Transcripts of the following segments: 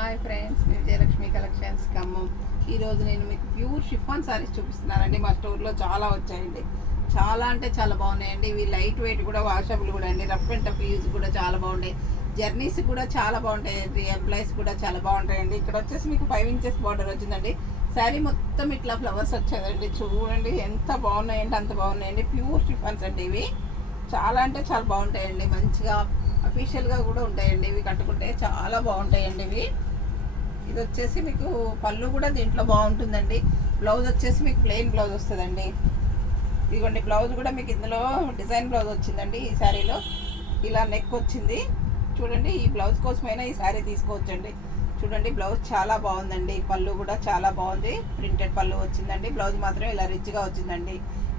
Hi friends, నేను Jayalakshmi collections Khammam. ఈరోజు నేను మీకు ప్యూర్ షిఫాన్ సారీస్ చూపిస్తున్నానండి. మా స్టోర్లో చాలా వచ్చాయండి. చాలా అంటే చాలా బాగున్నాయండి. ఇవి లైట్ వెయిట్ కూడా, వాషబుల్ కూడా అండి. రఫ్ అండ్ టఫ్ యూజ్ కూడా చాలా బాగుంటాయి. జర్నీస్ కూడా చాలా బాగుంటాయండి. ఎంప్లాయీస్ కూడా చాలా బాగుంటాయండి. ఇక్కడ వచ్చేసి మీకు 5 ఇంచెస్ బార్డర్ వచ్చిందండి. శారీ మొత్తం ఇట్లా ఫ్లవర్స్ వచ్చేదండి. చూడండి ఎంత బాగున్నాయండి, అంత బాగున్నాయండి. ప్యూర్ షిఫాన్స్ అండి ఇవి. చాలా అంటే చాలా బాగుంటాయండి. మంచిగా అఫీషియల్గా కూడా ఉంటాయండి. ఇవి కట్టుకుంటే చాలా బాగుంటాయండి ఇవి. ఇది వచ్చేసి మీకు పళ్ళు కూడా దీంట్లో బాగుంటుందండి. బ్లౌజ్ వచ్చేసి మీకు ప్లెయిన్ బ్లౌజ్ వస్తుందండి. ఇదిగోండి బ్లౌజ్ కూడా మీకు ఇందులో డిజైన్ బ్లౌజ్ వచ్చిందండి. ఈ శారీలో ఇలా నెక్ వచ్చింది చూడండి. ఈ బ్లౌజ్ కోసమైనా ఈ శారీ తీసుకోవచ్చండి. చూడండి బ్లౌజ్ చాలా బాగుందండి. పళ్ళు కూడా చాలా బాగుంది. ప్రింటెడ్ పళ్ళు వచ్చిందండి. బ్లౌజ్ మాత్రం ఇలా రిచ్గా వచ్చిందండి.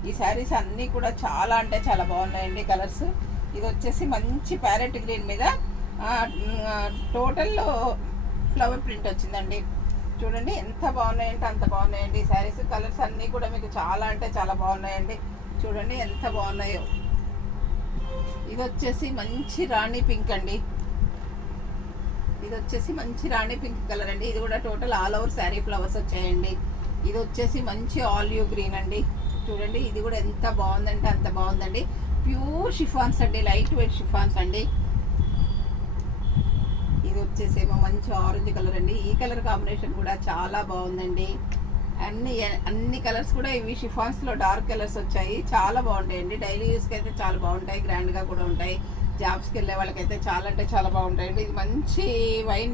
ఈ శారీస్ అన్నీ కూడా చాలా అంటే చాలా బాగున్నాయండి కలర్స్. ఇది వచ్చేసి మంచి ప్యారెట్ గ్రీన్ మీద టోటల్ ఫ్లవర్ ప్రింట్ వచ్చిందండి. చూడండి ఎంత బాగున్నాయంటే అంత బాగున్నాయండి ఈ శారీస్. కలర్స్ అన్నీ కూడా మీకు చాలా అంటే చాలా బాగున్నాయండి. చూడండి ఎంత బాగున్నాయో. ఇది వచ్చేసి మంచి రాణి పింక్ అండి. ఇది వచ్చేసి మంచి రాణి పింక్ కలర్ అండి. ఇది కూడా total all over sari flowers వచ్చాయండి. ఇది వచ్చేసి మంచి ఆలివ్ గ్రీన్ అండి. చూడండి ఇది కూడా ఎంత బాగుందంటే అంత బాగుందండి. ప్యూర్ షిఫాన్స్ అండి, లైట్ వెయిట్ షిఫాన్స్ అండి. ఇది వచ్చేసేమో మంచి ఆరెంజ్ కలర్ అండి. ఈ కలర్ కాంబినేషన్ కూడా చాలా బాగుందండి. అన్ని కలర్స్ కూడా ఇవి షిఫాన్స్లో డార్క్ కలర్స్ వచ్చాయి. చాలా బాగుంటాయండి. డైలీ యూస్కి అయితే చాలా బాగుంటాయి. గ్రాండ్గా కూడా ఉంటాయి. జాబ్స్కి వెళ్ళే వాళ్ళకైతే చాలా అంటే చాలా బాగుంటాయండి. ఇది మంచి వైన్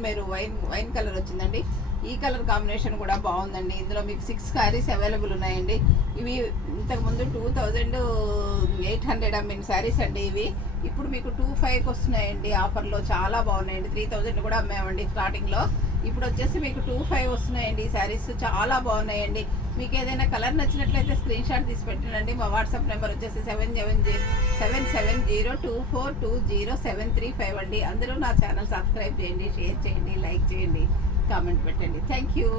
కలర్ వచ్చిందండి. ఈ కలర్ కాంబినేషన్ కూడా బాగుందండి. ఇందులో మీకు 6 శారీస్ అవైలబుల్ ఉన్నాయండి. ఇవి ఇంతకుముందు 2800 అమ్మిన శారీస్ అండి ఇవి. ఇప్పుడు మీకు 2500కి వస్తున్నాయండి ఆఫర్లో. చాలా బాగున్నాయండి. 3000 కూడా అమ్మామండి స్టార్టింగ్లో. ఇప్పుడు వచ్చేసి మీకు 25 వస్తున్నాయండి ఈ శారీస్. చాలా బాగున్నాయండి. మీకు ఏదైనా కలర్ నచ్చినట్లయితే స్క్రీన్ షాట్ తీసి పెట్టండి. మా వాట్సాప్ నెంబర్ వచ్చేసి 7702420735 అండి. అందరూ నా ఛానల్ సబ్స్క్రైబ్ చేయండి, షేర్ చేయండి, లైక్ చేయండి, కామెంట్ పెట్టండి. Thank you.